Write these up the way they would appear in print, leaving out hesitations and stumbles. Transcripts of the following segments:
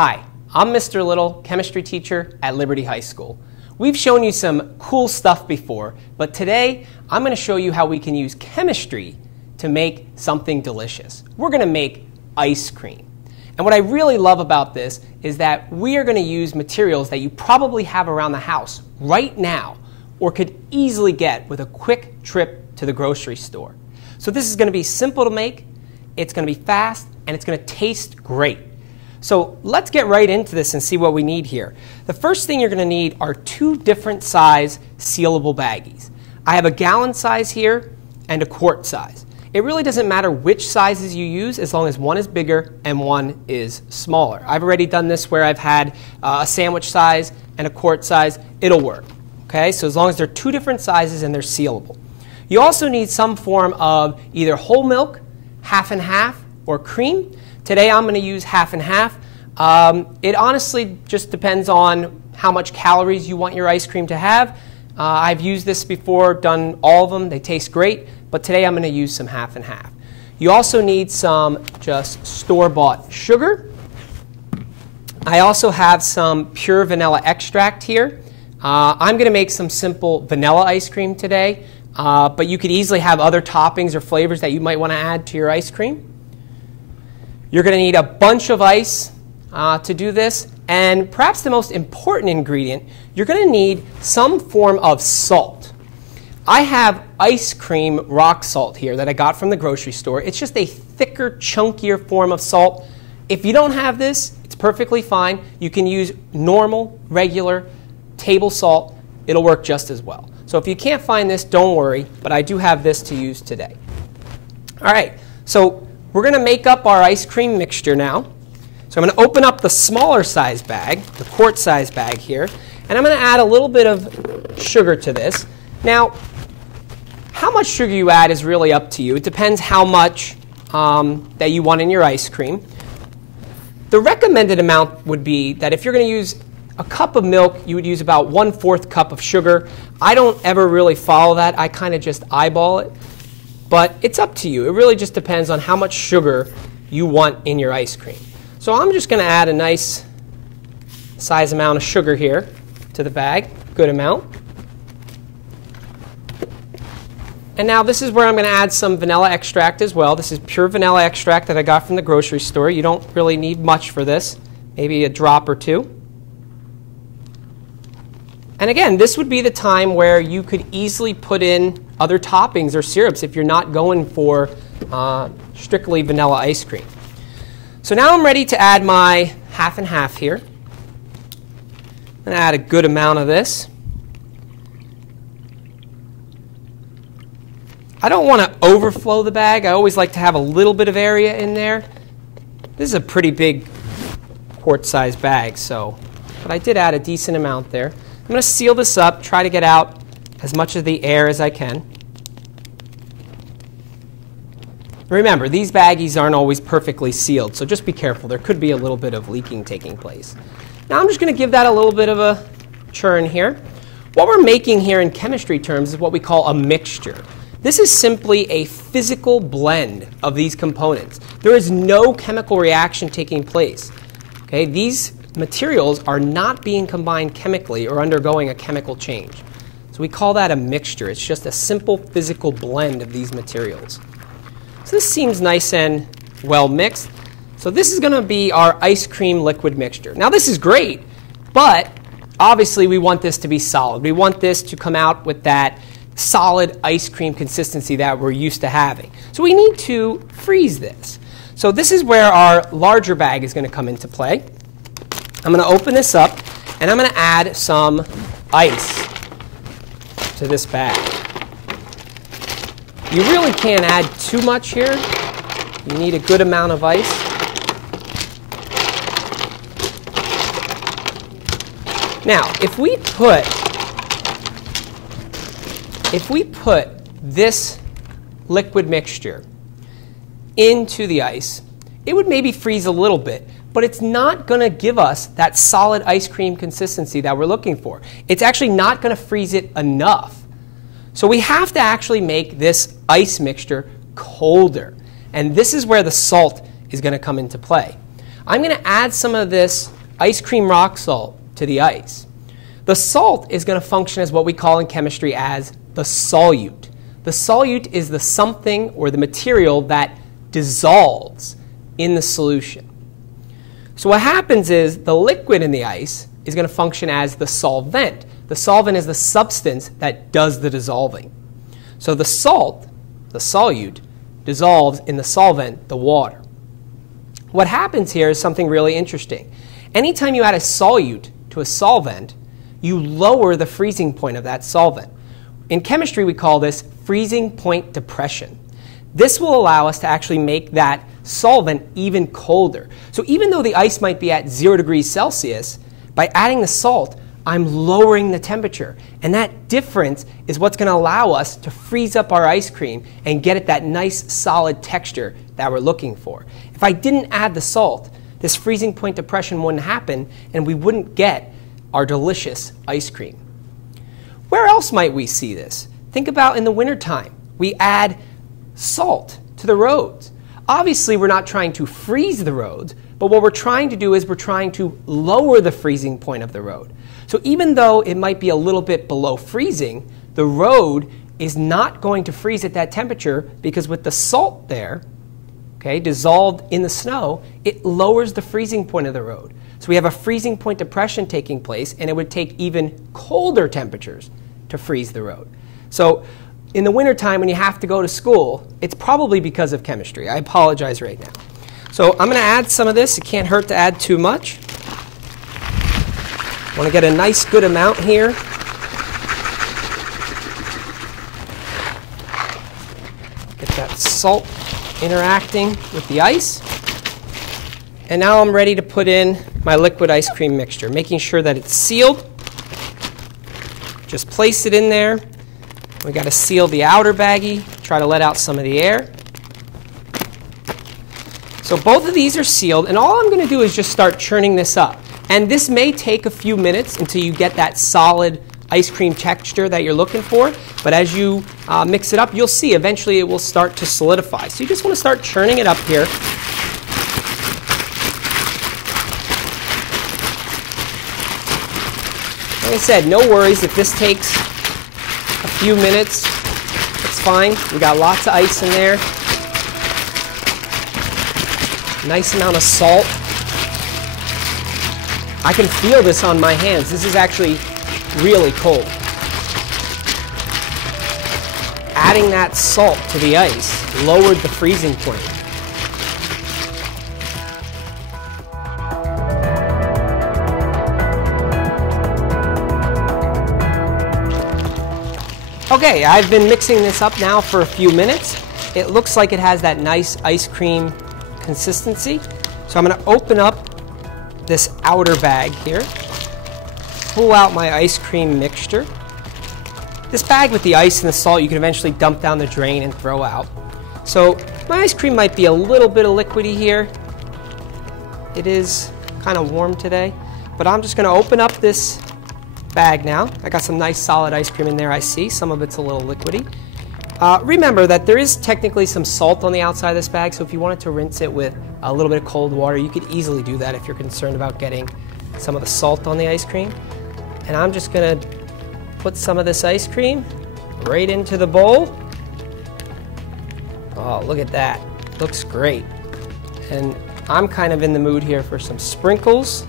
Hi, I'm Mr. Little, chemistry teacher at Liberty High School. We've shown you some cool stuff before, but today I'm going to show you how we can use chemistry to make something delicious. We're going to make ice cream. And what I really love about this is that we are going to use materials that you probably have around the house right now or could easily get with a quick trip to the grocery store. So this is going to be simple to make, it's going to be fast, and it's going to taste great. So let's get right into this and see what we need here. The first thing you're going to need are two different size sealable baggies. I have a gallon size here and a quart size. It really doesn't matter which sizes you use as long as one is bigger and one is smaller. I've already done this where I've had a sandwich size and a quart size. It'll work. Okay? So as long as they're two different sizes and they're sealable. You also need some form of either whole milk, half and half, or cream. Today I'm going to use half and half. It honestly just depends on how much calories you want your ice cream to have. I've used this before, done all of them. They taste great, but today I'm going to use some half and half. You also need some just store-bought sugar. I also have some pure vanilla extract here. I'm going to make some simple vanilla ice cream today, but you could easily have other toppings or flavors that you might want to add to your ice cream. You're going to need a bunch of ice to do this, and perhaps the most important ingredient, you're going to need some form of salt. I have ice cream rock salt here that I got from the grocery store. It's just a thicker, chunkier form of salt. If you don't have this, it's perfectly fine. You can use normal, regular table salt. It'll work just as well. So if you can't find this, don't worry, but I do have this to use today. All right, so we're going to make up our ice cream mixture now. So I'm going to open up the smaller size bag, the quart size bag here, and I'm going to add a little bit of sugar to this. Now, how much sugar you add is really up to you. It depends how much that you want in your ice cream. The recommended amount would be that if you're going to use a cup of milk, you would use about 1/4 cup of sugar. I don't ever really follow that. I kind of just eyeball it. But it's up to you. It really just depends on how much sugar you want in your ice cream. So I'm just going to add a nice size amount of sugar here to the bag, good amount. And now this is where I'm going to add some vanilla extract as well. This is pure vanilla extract that I got from the grocery store. You don't really need much for this, maybe a drop or two. And again, this would be the time where you could easily put in other toppings or syrups if you're not going for strictly vanilla ice cream. So now I'm ready to add my half and half here. I'm going to add a good amount of this. I don't want to overflow the bag. I always like to have a little bit of area in there. This is a pretty big quart-sized bag, but I did add a decent amount there. I'm going to seal this up, try to get out as much of the air as I can. Remember, these baggies aren't always perfectly sealed, so just be careful. There could be a little bit of leaking taking place. Now I'm just going to give that a little bit of a churn here. What we're making here in chemistry terms is what we call a mixture. This is simply a physical blend of these components. There is no chemical reaction taking place. Okay? These materials are not being combined chemically or undergoing a chemical change. So we call that a mixture. It's just a simple physical blend of these materials. So this seems nice and well mixed. So this is going to be our ice cream liquid mixture. Now this is great, but obviously we want this to be solid. We want this to come out with that solid ice cream consistency that we're used to having. So we need to freeze this. So this is where our larger bag is going to come into play. I'm going to open this up, and I'm going to add some ice to this bag. You really can't add too much here. You need a good amount of ice. Now, if we put this liquid mixture into the ice, it would maybe freeze a little bit. But it's not going to give us that solid ice cream consistency that we're looking for. It's actually not going to freeze it enough. So we have to actually make this ice mixture colder. And this is where the salt is going to come into play. I'm going to add some of this ice cream rock salt to the ice. The salt is going to function as what we call in chemistry as the solute. The solute is the something or the material that dissolves in the solution. So what happens is the liquid in the ice is going to function as the solvent. The solvent is the substance that does the dissolving. So the salt, the solute, dissolves in the solvent, the water. What happens here is something really interesting. Anytime you add a solute to a solvent, you lower the freezing point of that solvent. In chemistry, we call this freezing point depression. This will allow us to actually make that solvent even colder. So even though the ice might be at 0 degrees Celsius, by adding the salt, I'm lowering the temperature. And that difference is what's going to allow us to freeze up our ice cream and get it that nice solid texture that we're looking for. If I didn't add the salt, this freezing point depression wouldn't happen and we wouldn't get our delicious ice cream. Where else might we see this? Think about in the wintertime. We add salt to the roads. Obviously, we're not trying to freeze the roads, but what we're trying to do is we're trying to lower the freezing point of the road. So even though it might be a little bit below freezing, the road is not going to freeze at that temperature because with the salt there, okay, dissolved in the snow, it lowers the freezing point of the road. So we have a freezing point depression taking place, and it would take even colder temperatures to freeze the road. So in the wintertime when you have to go to school, it's probably because of chemistry. I apologize right now. So I'm going to add some of this. It can't hurt to add too much. I want to get a nice good amount here. Get that salt interacting with the ice. And now I'm ready to put in my liquid ice cream mixture, making sure that it's sealed. Just place it in there. We got to seal the outer baggie, try to let out some of the air. So both of these are sealed, and all I'm going to do is just start churning this up. And this may take a few minutes until you get that solid ice cream texture that you're looking for, but as you mix it up, you'll see eventually it will start to solidify. So you just want to start churning it up here. Like I said, no worries if this takes a few minutes. It's fine. We got lots of ice in there. Nice amount of salt. I can feel this on my hands. This is actually really cold. Adding that salt to the ice lowered the freezing point. Okay, I've been mixing this up now for a few minutes. It looks like it has that nice ice cream consistency. So I'm going to open up this outer bag here, pull out my ice cream mixture. This bag with the ice and the salt you can eventually dump down the drain and throw out. So my ice cream might be a little bit of liquidy here. It is kind of warm today, but I'm just going to open up this bag now. I got some nice solid ice cream in there, I see. Some of it's a little liquidy. Remember that there is technically some salt on the outside of this bag, so if you wanted to rinse it with a little bit of cold water, you could easily do that if you're concerned about getting some of the salt on the ice cream. And I'm just going to put some of this ice cream right into the bowl. Oh, look at that. Looks great. And I'm kind of in the mood here for some sprinkles.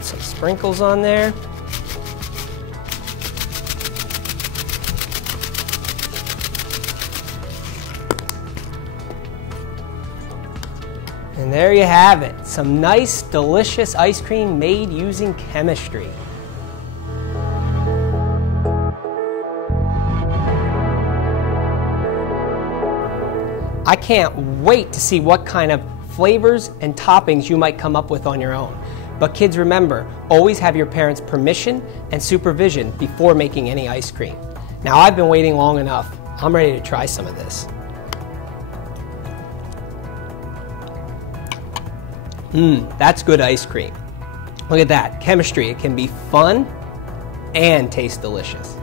Some sprinkles on there. And there you have it, some nice, delicious ice cream made using chemistry. I can't wait to see what kind of flavors and toppings you might come up with on your own. But kids, remember, always have your parents' permission and supervision before making any ice cream. Now, I've been waiting long enough. I'm ready to try some of this. That's good ice cream. Look at that, chemistry. It can be fun and taste delicious.